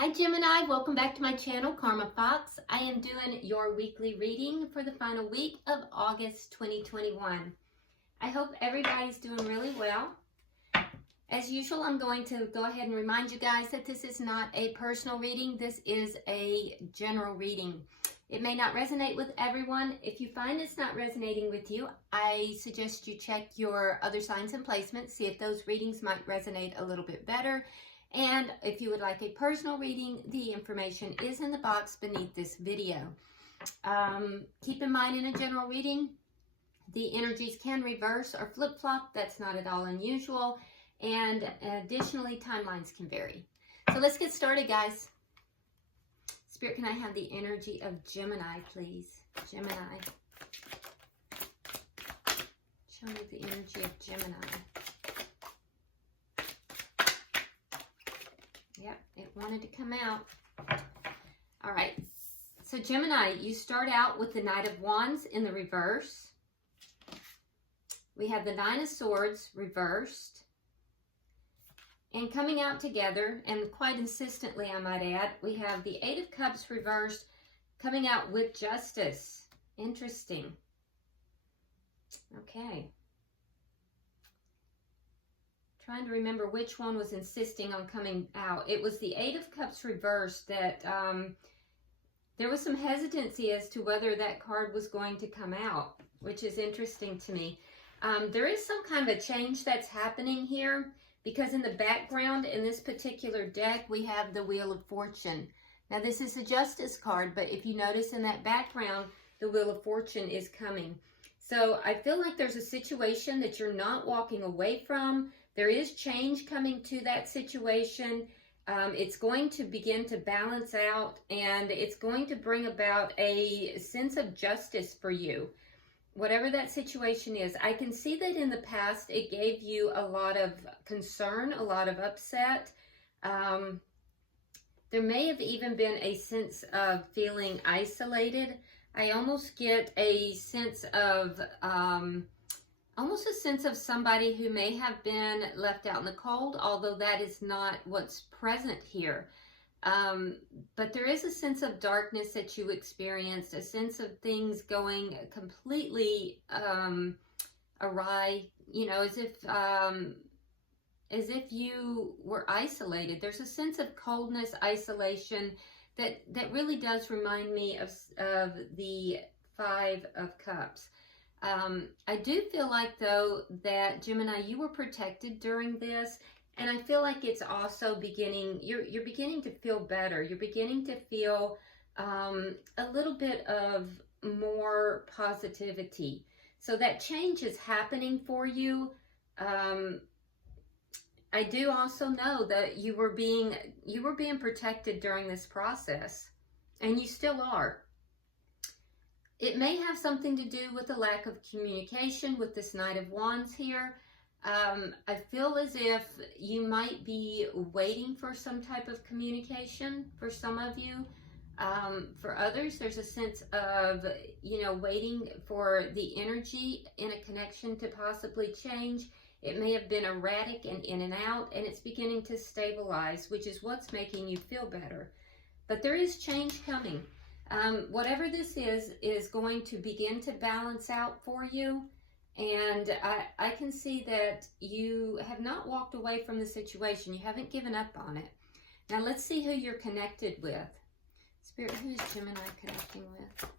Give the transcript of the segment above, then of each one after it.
Hi Gemini, welcome back to my channel, Karma Fox. I am doing your weekly reading for the final week of August 2021. I hope everybody's doing really well. As usual, I'm going to go ahead and remind you guys that this is not a personal reading. This is a general reading. It may not resonate with everyone. If you find it's not resonating with you, I suggest you check your other signs and placements, see if those readings might resonate a little bit better. And if you would like a personal reading, the information is in the box beneath this video. Keep in mind, in a general reading, the energies can reverse or flip-flop. That's not at all unusual. And additionally, timelines can vary. So let's get started, guys. Spirit, can I have the energy of Gemini, please? Gemini. Show me the energy of Gemini. Yep, it wanted to come out. All right, so Gemini, you start out with the Knight of Wands in the reverse. We have the Nine of Swords reversed. And coming out together, and quite insistently I might add, we have the Eight of Cups reversed, coming out with Justice. Interesting. Okay. Trying to remember which one was insisting on coming out. It was the Eight of Cups reversed that there was some hesitancy as to whether that card was going to come out, which is interesting to me. There is some kind of a change that's happening here because in the background in this particular deck, we have the Wheel of Fortune. Now, this is a Justice card, but if you notice in that background, the Wheel of Fortune is coming. So I feel like there's a situation that you're not walking away from. There is change coming to that situation. It's going to begin to balance out, and it's going to bring about a sense of justice for you. Whatever that situation is, I can see that in the past it gave you a lot of concern, a lot of upset. There may have even been a sense of feeling isolated. I almost get a sense of somebody who may have been left out in the cold, although that is not what's present here. But there is a sense of darkness that you experienced, a sense of things going completely awry, you know, as if you were isolated. There's a sense of coldness, isolation that really does remind me of the Five of Cups. I do feel like, though, that Gemini, you were protected during this, and I feel like it's also beginning, you're beginning to feel better. You're beginning to feel a little bit of more positivity. So that change is happening for you. I do also know that you were being protected during this process, and you still are. It may have something to do with the lack of communication with this Knight of Wands here. I feel as if you might be waiting for some type of communication for some of you. For others, there's a sense of, you know, waiting for the energy in a connection to possibly change. It may have been erratic and in and out, and it's beginning to stabilize, which is what's making you feel better. But there is change coming. Whatever this is going to begin to balance out for you. And I can see that you have not walked away from the situation. You haven't given up on it. Now let's see who you're connected with. Spirit, who is Gemini connecting with?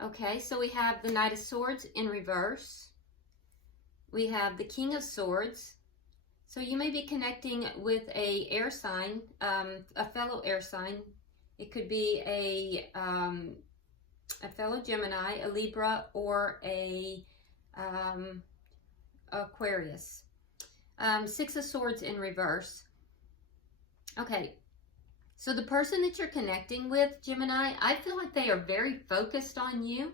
Okay, so we have the Knight of Swords in reverse. We have the King of Swords. So you may be connecting with a air sign, a fellow air sign. It could be a fellow Gemini, a Libra, or a Aquarius. Six of Swords in reverse. Okay, so the person that you're connecting with, Gemini, I feel like they are very focused on you.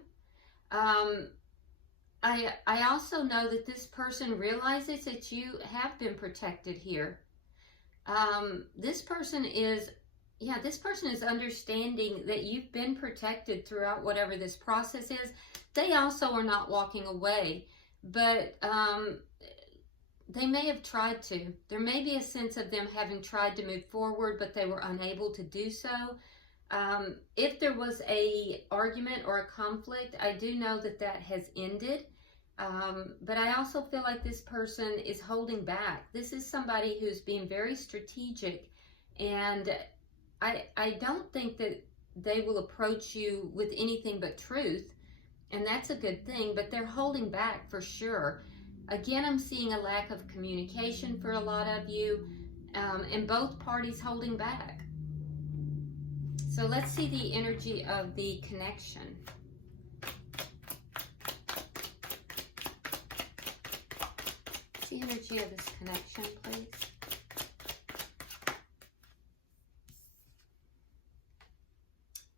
I also know that this person realizes that you have been protected here. This person is understanding that you've been protected throughout whatever this process is. They also are not walking away, but they may have tried to. There may be a sense of them having tried to move forward, but they were unable to do so. If there was a argument or a conflict, I do know that that has ended. But I also feel like this person is holding back. This is somebody who's being very strategic, and I don't think that they will approach you with anything but truth, and that's a good thing, but they're holding back for sure. Again, I'm seeing a lack of communication for a lot of you, and both parties holding back. So let's see the energy of the connection. The energy of this connection, please.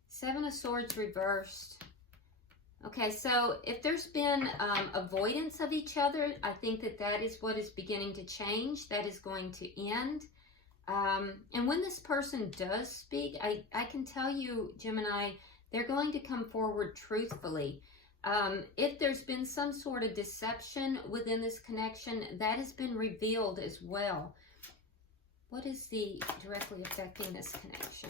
Seven of Swords reversed. Okay, so if there's been avoidance of each other, I think that that is what is beginning to change. That is going to end. And when this person does speak, I can tell you, Gemini, they're going to come forward truthfully. If there's been some sort of deception within this connection, that has been revealed as well. What is directly affecting this connection?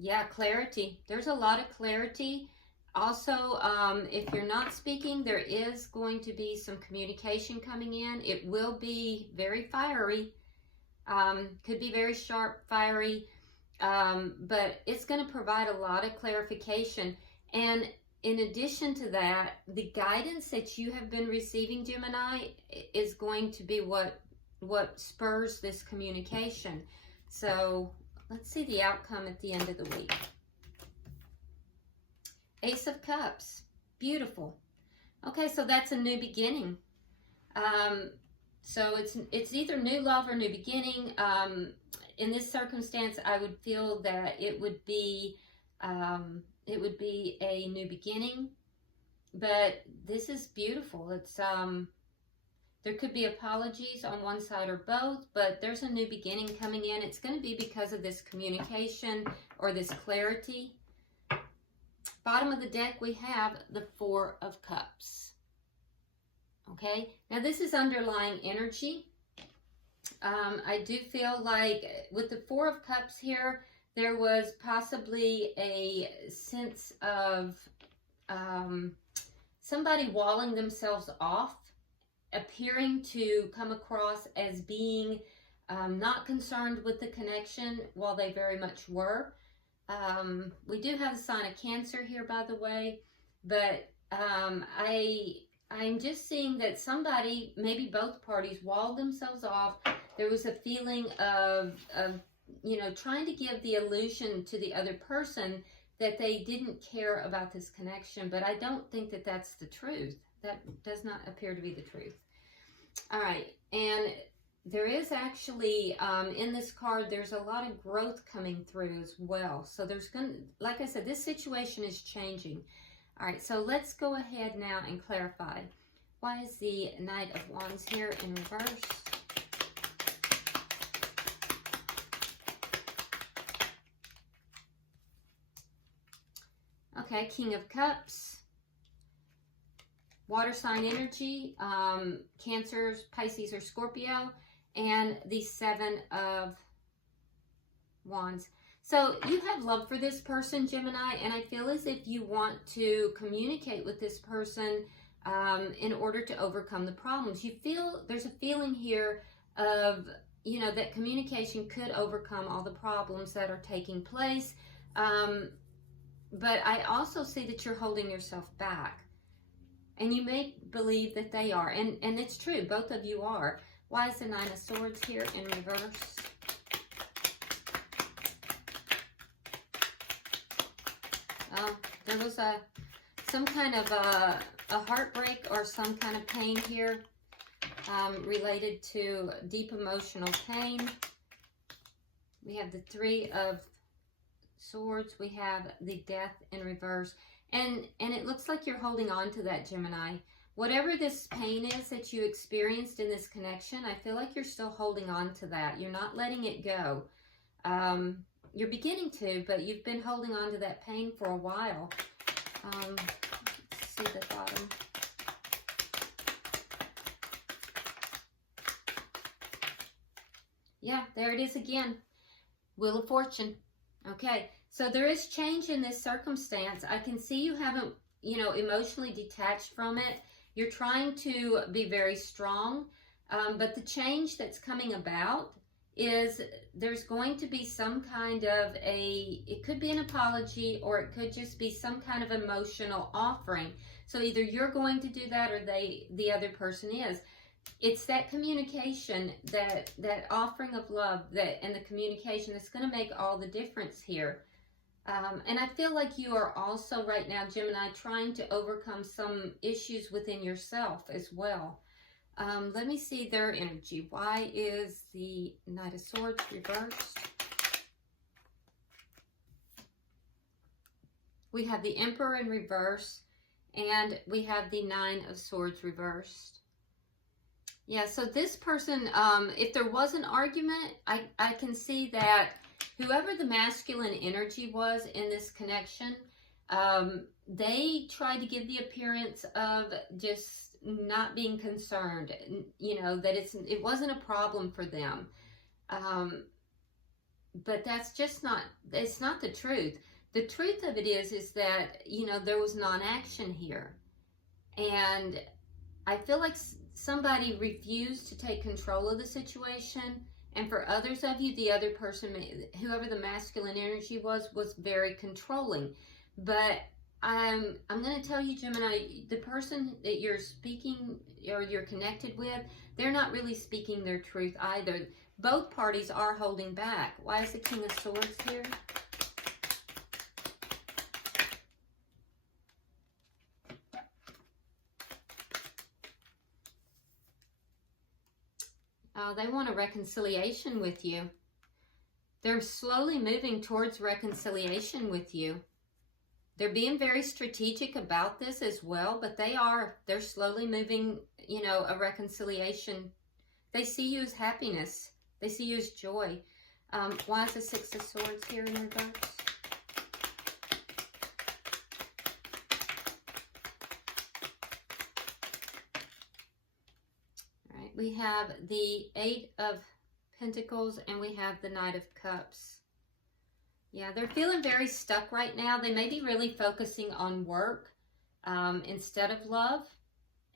Yeah, clarity. There's a lot of clarity. Also, if you're not speaking, there is going to be some communication coming in. It will be very fiery. Could be very sharp, fiery. But it's going to provide a lot of clarification. And in addition to that, the guidance that you have been receiving, Gemini, is going to be what spurs this communication. So let's see the outcome at the end of the week. Ace of Cups. Beautiful. Okay, so that's a new beginning. So it's either new love or new beginning. In this circumstance, I would feel that it would be a new beginning. But this is beautiful. It's there could be apologies on one side or both, but there's a new beginning coming in. It's going to be because of this communication or this clarity. Bottom of the deck, we have the Four of Cups. Okay, now this is underlying energy. I do feel like with the Four of Cups here, there was possibly a sense of somebody walling themselves off, appearing to come across as being not concerned with the connection while they very much were. We do have a sign of Cancer here, by the way, but I'm just seeing that somebody, maybe both parties, walled themselves off. There was a feeling of you know, trying to give the illusion to the other person that they didn't care about this connection, but I don't think that that's the truth. That does not appear to be the truth. All right, and there is actually, in this card, there's a lot of growth coming through as well. So there's going to, like I said, this situation is changing. All right, so let's go ahead now and clarify. Why is the Knight of Wands here in reverse? Okay, King of Cups. Water sign energy, Cancers, Pisces, or Scorpio. And the Seven of Wands. So you have love for this person, Gemini, and I feel as if you want to communicate with this person in order to overcome the problems. You feel, there's a feeling here of, you know, that communication could overcome all the problems that are taking place. But I also see that you're holding yourself back. And you may believe that they are. And it's true, both of you are. Why is the Nine of Swords here in reverse? There was some kind of a heartbreak or some kind of pain here related to deep emotional pain. We have the Three of Swords. We have the Death in reverse. And it looks like you're holding on to that, Gemini. Whatever this pain is that you experienced in this connection, I feel like you're still holding on to that. You're not letting it go. You're beginning to, but you've been holding on to that pain for a while. Let's see the bottom. Yeah, there it is again. Wheel of Fortune. Okay, so there is change in this circumstance. I can see you haven't, emotionally detached from it. You're trying to be very strong, but the change that's coming about is there's going to be some kind of it could be an apology, or it could just be some kind of emotional offering. So either you're going to do that, or the other person is. It's that communication, that offering of love, and the communication that's going to make all the difference here. And I feel like you are also right now, Gemini, trying to overcome some issues within yourself as well. Let me see their energy. Why is the Knight of Swords reversed? We have the Emperor in reverse, and we have the Nine of Swords reversed. Yeah, so this person, if there was an argument, I can see that whoever the masculine energy was in this connection, they tried to give the appearance of just not being concerned, that it wasn't a problem for them. But that's just it's not the truth. The truth of it is that, there was non-action here. And I feel like somebody refused to take control of the situation, and for others of you, the other person, whoever the masculine energy was very controlling. But I'm going to tell you, Gemini, the person that you're speaking or you're connected with, they're not really speaking their truth either. Both parties are holding back. Why is the King of Swords here? They want a reconciliation with you. They're slowly moving towards reconciliation with you. They're being very strategic about this as well, but they're slowly moving, a reconciliation. They see you as happiness. They see you as joy. Why is the Six of Swords here in reverse? We have the Eight of Pentacles, and we have the Knight of Cups. Yeah, they're feeling very stuck right now. They may be really focusing on work instead of love,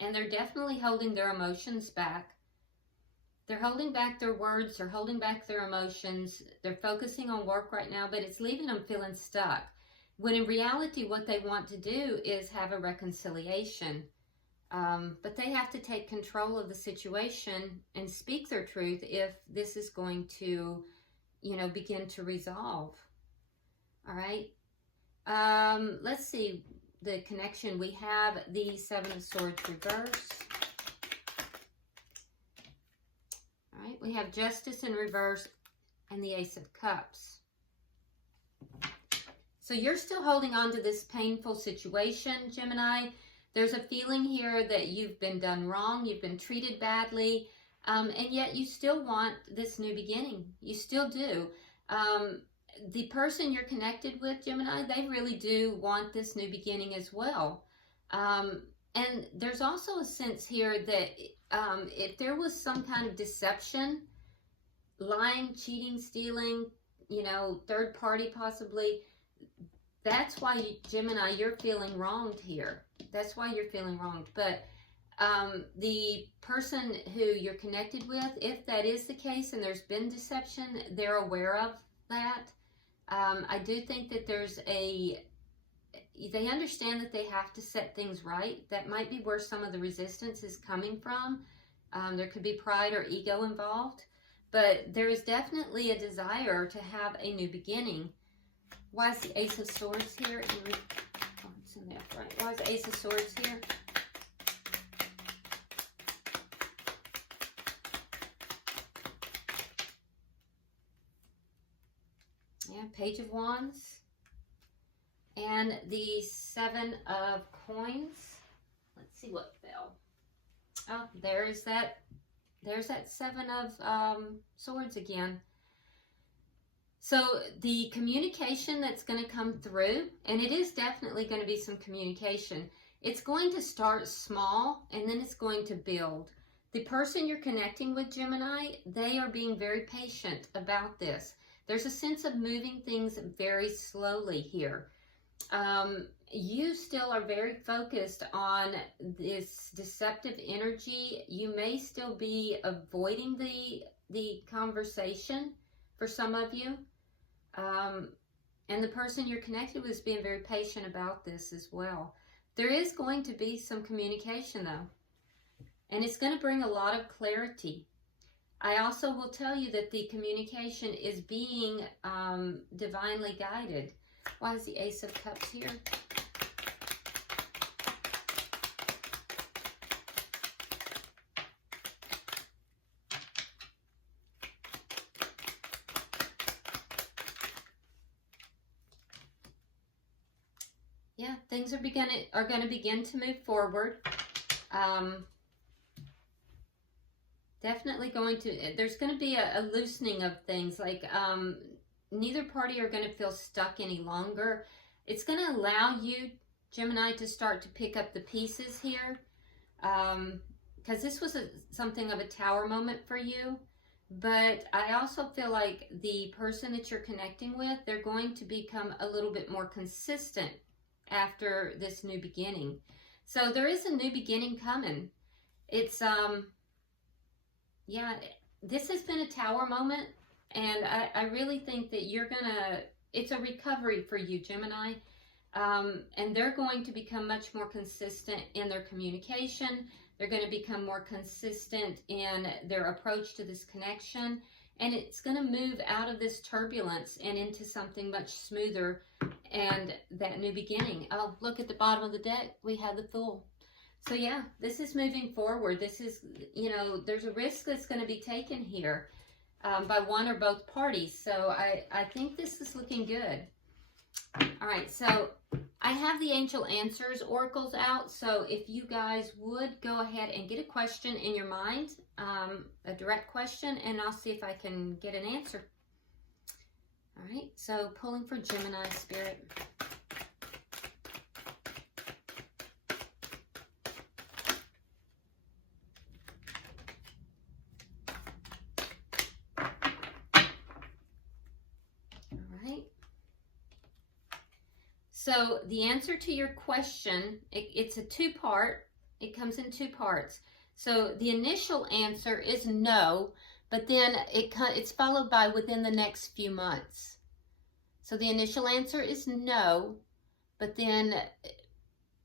and they're definitely holding their emotions back. They're holding back their words. They're holding back their emotions. They're focusing on work right now, but it's leaving them feeling stuck. When in reality, what they want to do is have a reconciliation. But they have to take control of the situation and speak their truth if this is going to, begin to resolve. All right. Let's see the connection. We have the Seven of Swords reverse. All right. We have Justice in reverse and the Ace of Cups. So you're still holding on to this painful situation, Gemini. There's a feeling here that you've been done wrong, you've been treated badly, and yet you still want this new beginning. You still do. The person you're connected with, Gemini, they really do want this new beginning as well. And there's also a sense here that if there was some kind of deception, lying, cheating, stealing, third party possibly, that's why, Gemini, you're feeling wronged here. That's why you're feeling wronged. But the person who you're connected with, if that is the case and there's been deception, they're aware of that. I do think that they understand that they have to set things right. That might be where some of the resistance is coming from. There could be pride or ego involved. But there is definitely a desire to have a new beginning. Why is the Ace of Swords here? Oh, it's in there, right? Why is the Ace of Swords here? Yeah, Page of Wands. And the Seven of Coins. Let's see what fell. Oh, there's that Seven of Swords again. So the communication that's going to come through, and it is definitely going to be some communication. It's going to start small, and then it's going to build. The person you're connecting with, Gemini, they are being very patient about this. There's a sense of moving things very slowly here. You still are very focused on this deceptive energy. You may still be avoiding the conversation for some of you. And the person you're connected with is being very patient about this as well. There is going to be some communication though. And it's going to bring a lot of clarity. I also will tell you that the communication is being divinely guided. Why is the Ace of Cups here? Yeah, things are going to begin to move forward. Definitely going to, there's going to be a loosening of things, like neither party are going to feel stuck any longer. It's going to allow you, Gemini, to start to pick up the pieces here, because this was something of a tower moment for you. But I also feel like the person that you're connecting with, they're going to become a little bit more consistent after this new beginning. So there is a new beginning coming. It's yeah, this has been a tower moment, and I really think that you're gonna, it's a recovery for you, Gemini, and they're going to become much more consistent in their communication. They're going to become more consistent in their approach to this connection, and it's going to move out of this turbulence and into something much smoother and that new beginning. Oh, look at the bottom of the deck. We have the Fool. So yeah, this is moving forward. This is, you know, there's a risk that's going to be taken here by one or both parties. So I think this is looking good. All right, so I have the Angel Answers oracles out. So if you guys would go ahead and get a question in your mind, a direct question, and I'll see if I can get an answer. All right, so pulling for Gemini Spirit. So the answer to your question, it's a two-part. It comes in two parts. So the initial answer is no, but then it's followed by within the next few months. So the initial answer is no, but then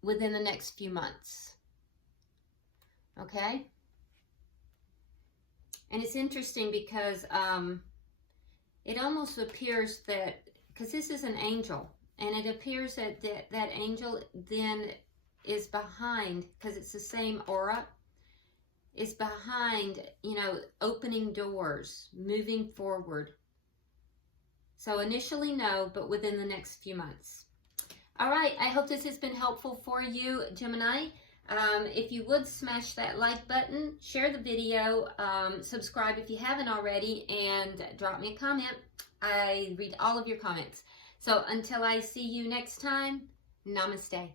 within the next few months. Okay? And it's interesting because it almost appears that, because this is an angel, and it appears that that angel then is behind, because it's the same aura, is behind, you know, opening doors, moving forward. So initially no, but within the next few months. All right, I hope this has been helpful for you, Gemini. If you would smash that like button, share the video, subscribe if you haven't already, and drop me a comment. I read all of your comments. So until I see you next time, namaste.